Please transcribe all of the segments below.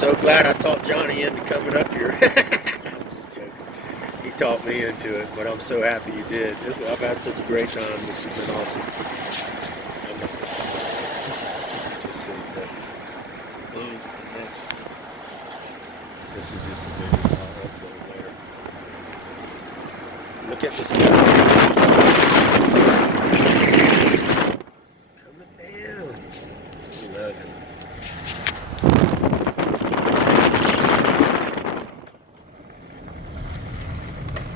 So glad I talked Johnny into coming up here. I'm just joking. He talked me into it, but I'm so happy he did. I've had such a great time. This has been awesome. Close the next. This is just a video. I'll upload later. Look at the snow. It's coming down. I love it.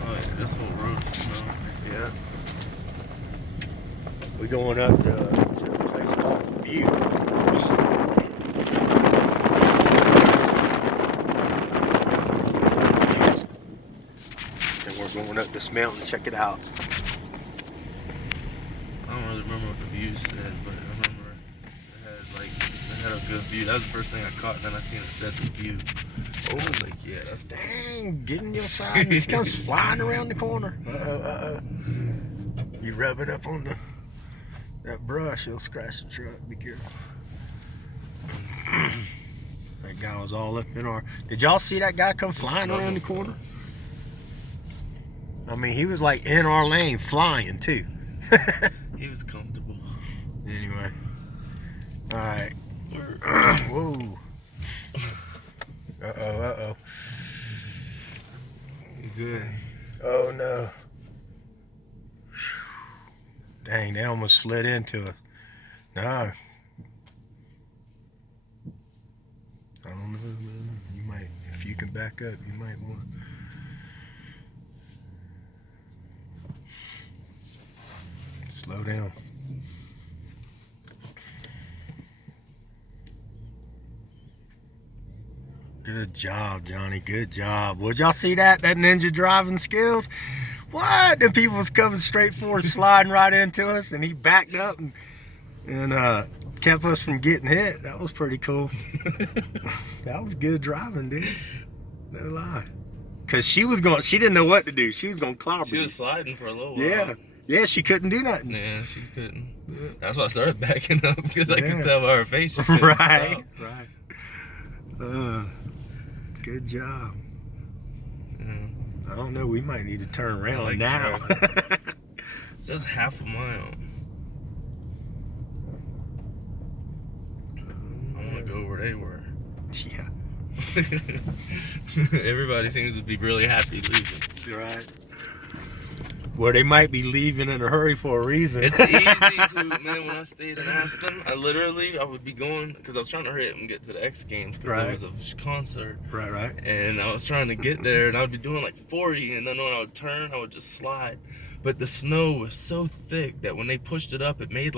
Oh yeah, this whole road is snow. Yeah. We're going up to a place called View. And we're going up this mountain. Check it out. I don't really remember what the view said, but I remember it had a good view. That was the first thing I caught. Then I seen it said the view. I was like, yeah, that's the. Dang, get in your side. This comes flying around the corner. You rubbing up on that brush, you'll scratch the truck. Be careful. That guy was all up in our. Did y'all see that guy come flying around the corner? I mean, he was like in our lane, flying too. He was comfortable. Anyway, all right. Whoa. Uh-oh. You good? Oh no. Dang, they almost slid into us. Nah. I don't know. You might, if you can back up, you might want to slow down. Good job, Johnny. Good job. Would y'all see that? That ninja driving skills? What? The people was coming straight for us, sliding right into us, and he backed up and kept us from getting hit. That was pretty cool. That was good driving, dude. No lie. Cause she didn't know what to do. She was gonna clobber. She was sliding for a little Yeah, while. yeah. She couldn't do nothing. Yeah, she couldn't. Yeah. That's why I started backing up because I could tell by her face she couldn't Right, stop. right. Good job. Yeah. I don't know. We might need to turn around like now. It says half a mile. I want to go where they were. Yeah. Everybody seems to be really happy leaving. Right. Well, they might be leaving in a hurry for a reason. It's easy to, man, when I stayed in Aspen, I would be going, because I was trying to hurry up and get to the X Games, because there was a concert. Right. And I was trying to get there, and I would be doing like 40, and then when I would turn, I would just slide. But the snow was so thick that when they pushed it up, it made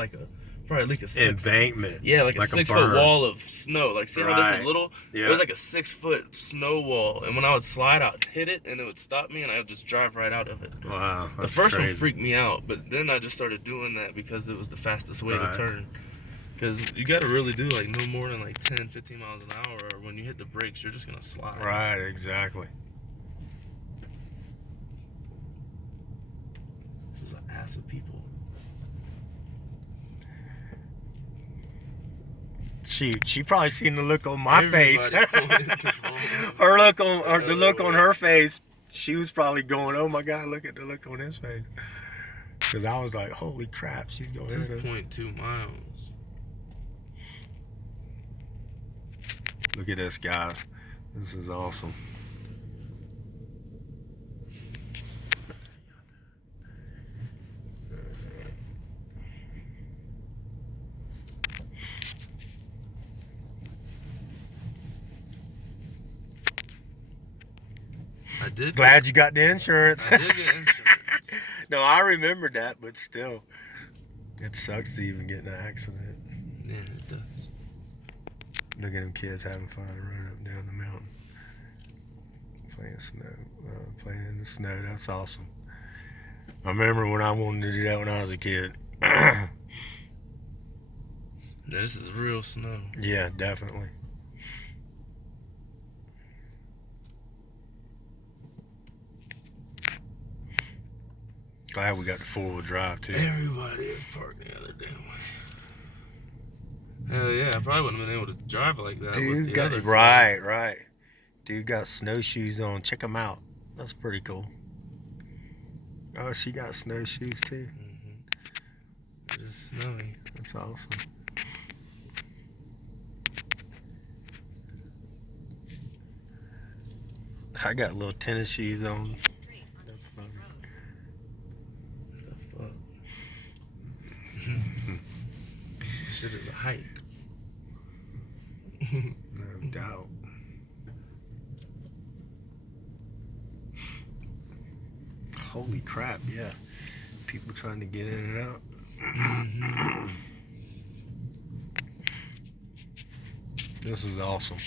probably like a embankment. Yeah, like a 6-foot wall of snow. Like, see how this is little? Yeah. It was like a 6-foot snow wall. And when I would slide, I would hit it, and it would stop me, and I would just drive right out of it. Wow. The first one freaked me out, but then I just started doing that because it was the fastest way to turn. Because you got to really do like no more than like 10, 15 miles an hour, or when you hit the brakes, you're just going to slide. Right, exactly. This is an ass of people. She probably seen the look on my face. The look on her face. She was probably going, "Oh my God, look at the look on his face." Because I was like, "Holy crap, she's going." This is 0.2 miles. Look at this, guys. This is awesome. I did. Glad you got the insurance. I did get insurance. No, I remember that, but still, it sucks to even get in an accident. Yeah, it does. Look at them kids having fun running up and down the mountain, playing in the snow. That's awesome. I remember when I wanted to do that when I was a kid. This is real snow. Yeah, definitely. Glad we got the 4-wheel drive too. Everybody is parked the other damn way. Hell yeah, I probably wouldn't have been able to drive like that with Dude the got other. right. Dude got snowshoes on. Check them out. That's pretty cool. Oh, she got snowshoes too. It is snowy. That's awesome. I got little tennis shoes on. That's funny. What the fuck? This shit is a hike. No doubt. Holy crap, yeah. People trying to get in and out. This is awesome.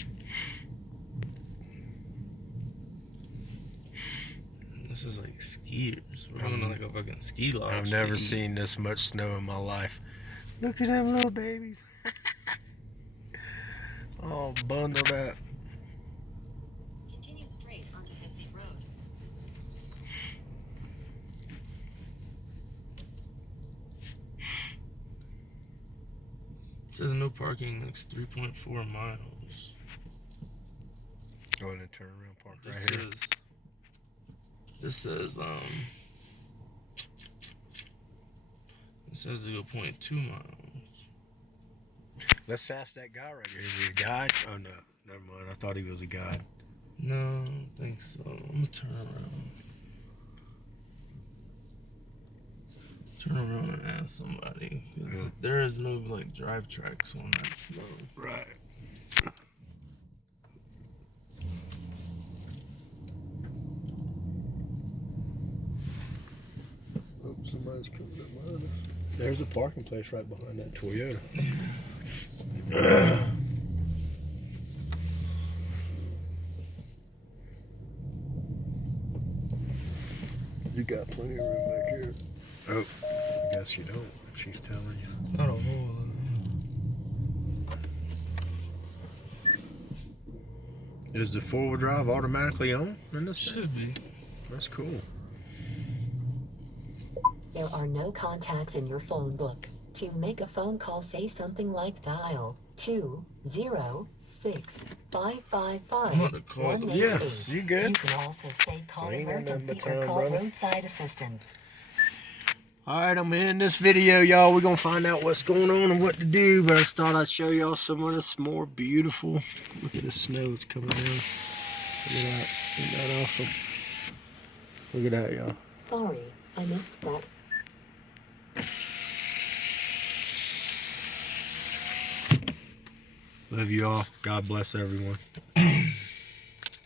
This is like skiers. We're going to like a fucking ski lodge. I've never seen this much snow in my life. Look at them little babies. All bundled up. Continue straight onto Hissy Road. It says no parking next 3.4 miles. Go ahead and turn around, park right This here. says. This says It says to go 0.2 miles. Let's ask that guy right here. Is he a guide? Oh no, never mind. I thought he was a guide. No, I don't think so. I'm gonna turn around. Turn around and ask somebody. 'Cause Yeah. there is no like drive tracks on that snow. Right. Oh, somebody's coming up behind us. There's a parking place right behind that Toyota. You got plenty of room back here. Oh, I guess you don't. She's telling you. Not a whole lot. Is the four-wheel drive automatically on in this? Should be. That's cool. There are no contacts in your phone book. To make a phone call, say something like dial 206-555-188. I'm gonna call the Yes, you good? You can also say call We ain't got nothing emergency but or time, call brother. roadside assistance. Alright, I'm in this video, y'all. We're gonna find out what's going on and what to do, but I just thought I'd show y'all some of this more beautiful. Look at the snow that's coming down. Look at that. Isn't that awesome? Look at that, y'all. Sorry, I missed that. Love you all. God bless everyone.